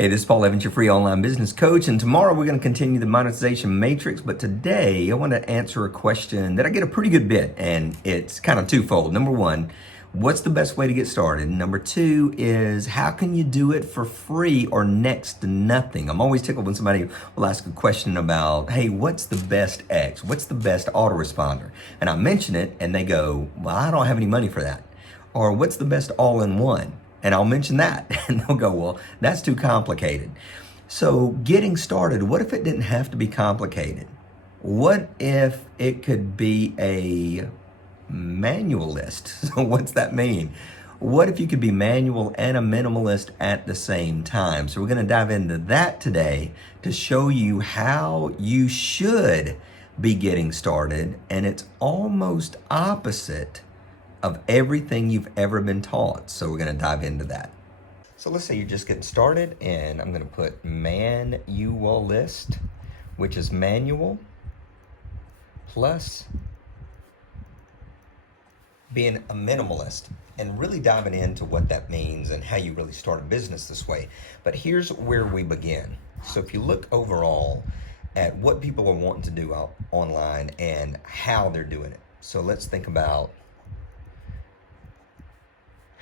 Hey, this is Paul Evans, your free online business coach, and tomorrow we're going to continue the monetization matrix, but today I want to answer a question that I get a pretty good bit, and it's kind of twofold. Number one, what's the best way to get started? Number two is how can you do it for free or next to nothing? I'm always tickled when somebody will ask a question about, hey, what's the best X? What's the best autoresponder? And I mention it and they go, well, I don't have any money for that. Or what's the best all-in-one? And I'll mention that and they'll go, well, that's too complicated. So getting started, what if it didn't have to be complicated? What if it could be a manualist? So what's that mean? What if you could be manual and a minimalist at the same time? So we're going to dive into that today to show you how you should be getting started. And it's almost opposite of everything you've ever been taught. So we're going to dive into that. So let's say you're just getting started, and I'm going to put Manualist, which is manual plus being a minimalist, and really diving into what that means and how you really start a business this way. But here's where we begin. So if you look overall at what people are wanting to do out online and how they're doing it. So let's think about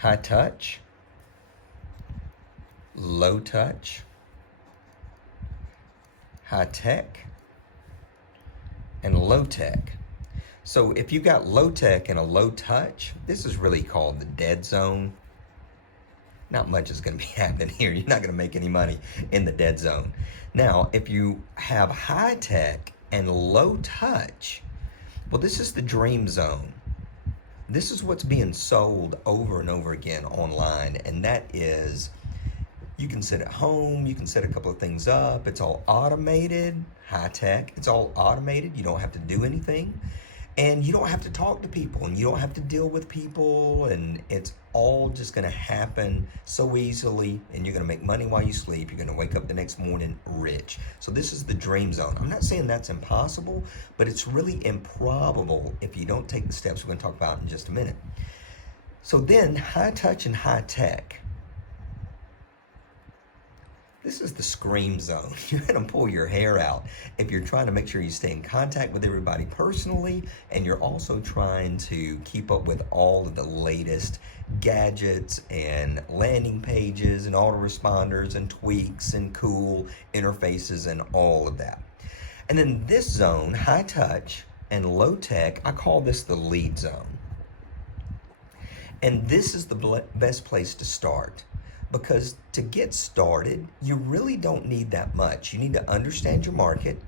high touch, low touch, high tech, and low tech. So if you got low tech and a low touch, this is really called the dead zone. Not much is going to be happening here. You're not going to make any money in the dead zone. Now, if you have high tech and low touch, well, this is the dream zone. This is what's being sold over and over again online, and that is you can sit at home, you can set a couple of things up, it's all automated, high tech, it's all automated, you don't have to do anything, and you don't have to talk to people, and you don't have to deal with people, and it's all just going to happen so easily, and you're going to make money while you sleep. You're going to wake up the next morning rich. So this is the dream zone. I'm not saying that's impossible, but it's really improbable if you don't take the steps we're going to talk about in just a minute. So then high touch and high tech. This is the scream zone. You're going to pull your hair out if you're trying to make sure you stay in contact with everybody personally, and you're also trying to keep up with all of the latest gadgets and landing pages and autoresponders and tweaks and cool interfaces and all of that. And then this zone, high touch and low tech, I call this the lead zone. And this is the best place to start. Because to get started, you really don't need that much. You need to understand your market.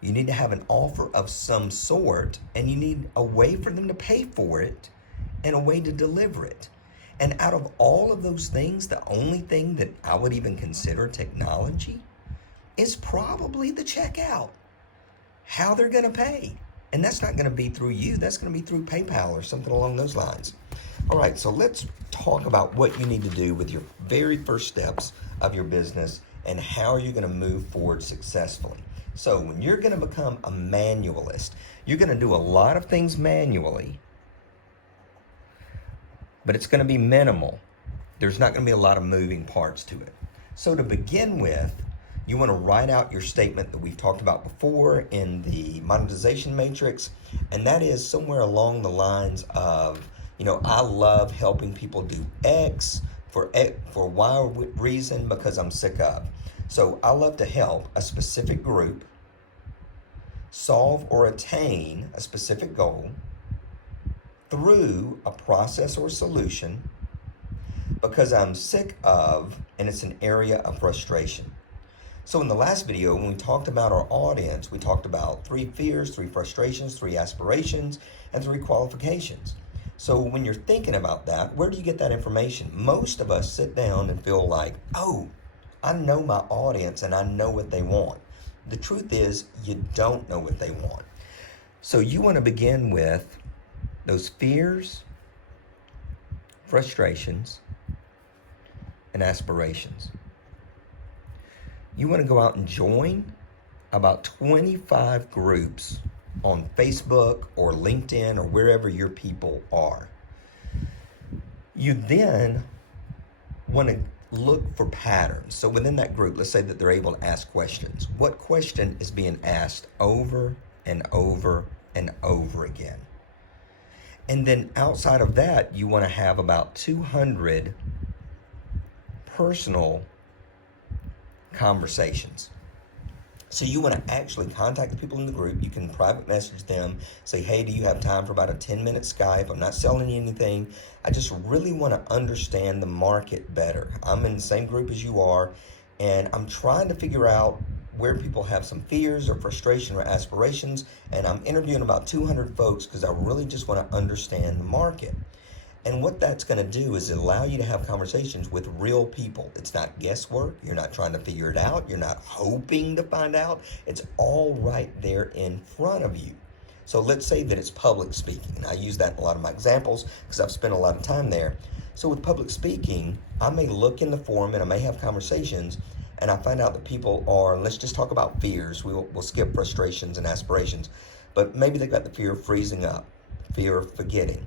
You need to have an offer of some sort, and you need a way for them to pay for it and a way to deliver it. And out of all of those things, the only thing that I would even consider technology is probably the checkout, how they're going to pay. And that's not going to be through you. That's going to be through PayPal or something along those lines. All right, so let's talk about what you need to do with your very first steps of your business and how you're going to move forward successfully. So when you're going to become a manualist, you're going to do a lot of things manually, but it's going to be minimal. There's not going to be a lot of moving parts to it. So to begin with, you want to write out your statement that we've talked about before in the monetization matrix, and that is somewhere along the lines of, I love helping people do X for Y reason because I'm sick of. So I love to help a specific group solve or attain a specific goal through a process or solution because I'm sick of, and it's an area of frustration. So in the last video, when we talked about our audience, we talked about 3 fears, 3 frustrations, 3 aspirations, and 3 qualifications. So when you're thinking about that, where do you get that information? Most of us sit down and feel like, oh, I know my audience and I know what they want. The truth is, you don't know what they want. So you want to begin with those fears, frustrations, and aspirations. You want to go out and join about 25 groups on Facebook or LinkedIn or wherever your people are. You then want to look for patterns. So within that group, let's say that they're able to ask questions. What question is being asked over and over and over again? And then outside of that, you want to have about 200 personal conversations. So you want to actually contact the people in the group. You can private message them, say, hey, do you have time for about a 10-minute Skype? I'm not selling you anything. I just really want to understand the market better. I'm in the same group as you are, and I'm trying to figure out where people have some fears or frustration or aspirations, and I'm interviewing about 200 folks because I really just want to understand the market. And what that's going to do is allow you to have conversations with real people. It's not guesswork. You're not trying to figure it out. You're not hoping to find out. It's all right there in front of you. So let's say that it's public speaking. And I use that in a lot of my examples because I've spent a lot of time there. So with public speaking, I may look in the forum and I may have conversations and I find out that people are, let's just talk about fears. We'll skip frustrations and aspirations. But maybe they've got the fear of freezing up, fear of forgetting,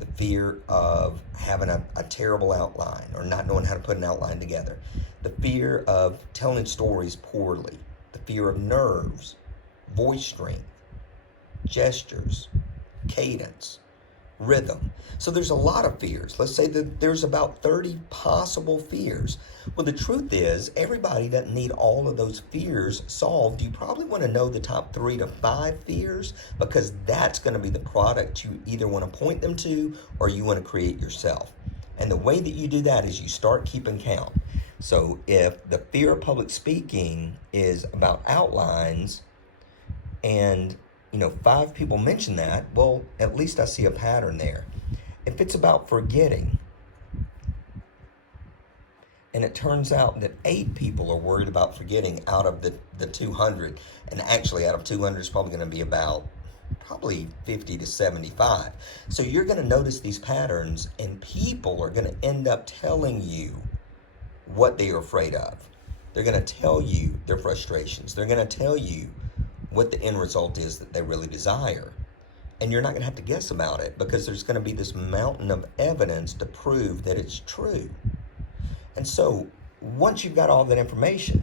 the fear of having a terrible outline or not knowing how to put an outline together, the fear of telling stories poorly, the fear of nerves, voice strength, gestures, cadence, rhythm. So there's a lot of fears. Let's say that there's about 30 possible fears. Well, the truth is everybody doesn't need all of those fears solved. You probably want to know the top 3 to 5 fears because that's going to be the product you either want to point them to or you want to create yourself. And the way that you do that is you start keeping count. So if the fear of public speaking is about outlines and 5 people mention that, well, at least I see a pattern there. If it's about forgetting, and it turns out that 8 people are worried about forgetting out of the 200, and actually out of 200 is probably going to be about probably 50 to 75. So you're going to notice these patterns, and people are going to end up telling you what they are afraid of. They're going to tell you their frustrations. They're going to tell you what the end result is that they really desire. And you're not going to have to guess about it because there's going to be this mountain of evidence to prove that it's true. And so once you've got all that information,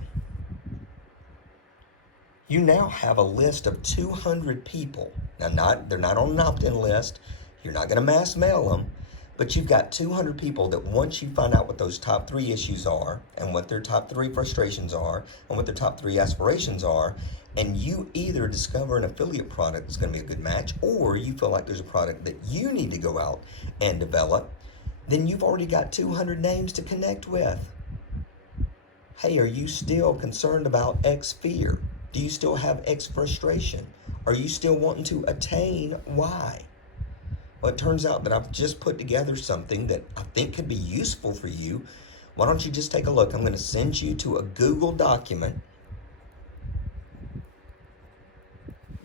you now have a list of 200 people. Now, they're not on an opt-in list. You're not going to mass mail them, but you've got 200 people that once you find out what those top 3 issues are and what their top 3 frustrations are and what their top 3 aspirations are, and you either discover an affiliate product that's going to be a good match or you feel like there's a product that you need to go out and develop, then you've already got 200 names to connect with. Hey, are you still concerned about X fear? Do you still have X frustration? Are you still wanting to attain Y? Well, it turns out that I've just put together something that I think could be useful for you. Why don't you just take a look? I'm going to send you to a Google document.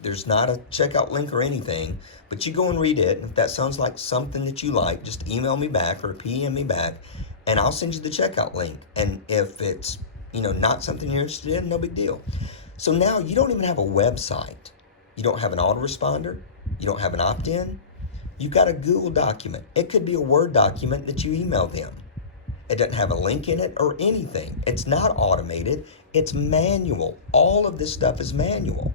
There's not a checkout link or anything, but you go and read it. And if that sounds like something that you like, just email me back or PM me back, and I'll send you the checkout link. And if it's, not something you're interested in, no big deal. So now you don't even have a website. You don't have an autoresponder. You don't have an opt-in. You've got a Google document. It could be a Word document that you email them. It doesn't have a link in it or anything. It's not automated. It's manual. All of this stuff is manual.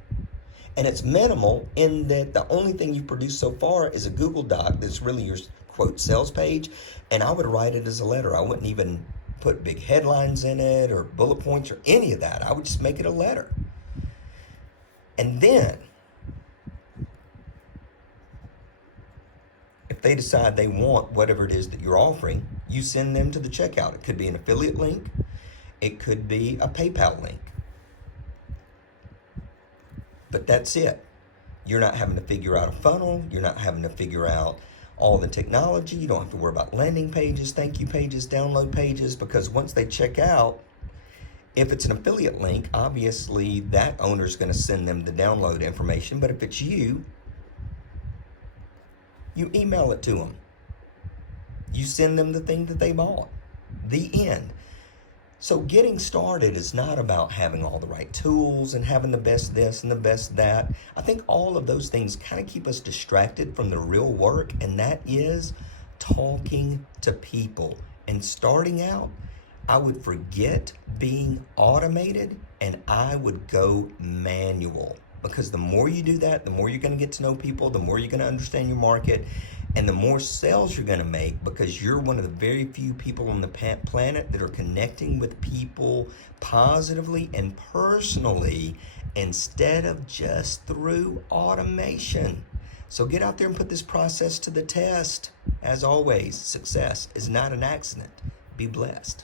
And it's minimal in that the only thing you've produced so far is a Google Doc that's really your, quote, sales page. And I would write it as a letter. I wouldn't even put big headlines in it or bullet points or any of that. I would just make it a letter. And then, if they decide they want whatever it is that you're offering, you send them to the checkout. It could be an affiliate link. It could be a PayPal link. But that's it. You're not having to figure out a funnel. You're not having to figure out all the technology. You don't have to worry about landing pages, thank you pages, download pages, because once they check out, if it's an affiliate link, obviously that owner's going to send them the download information. But if it's you email it to them. You send them the thing that they bought. The end. So getting started is not about having all the right tools and having the best this and the best that. I think all of those things kind of keep us distracted from the real work, and that is talking to people and starting out I would forget being automated and I would go manual. Because the more you do that, the more you're going to get to know people, the more you're going to understand your market, and the more sales you're going to make, because you're one of the very few people on the planet that are connecting with people positively and personally instead of just through automation. So get out there and put this process to the test. As always, success is not an accident. Be blessed.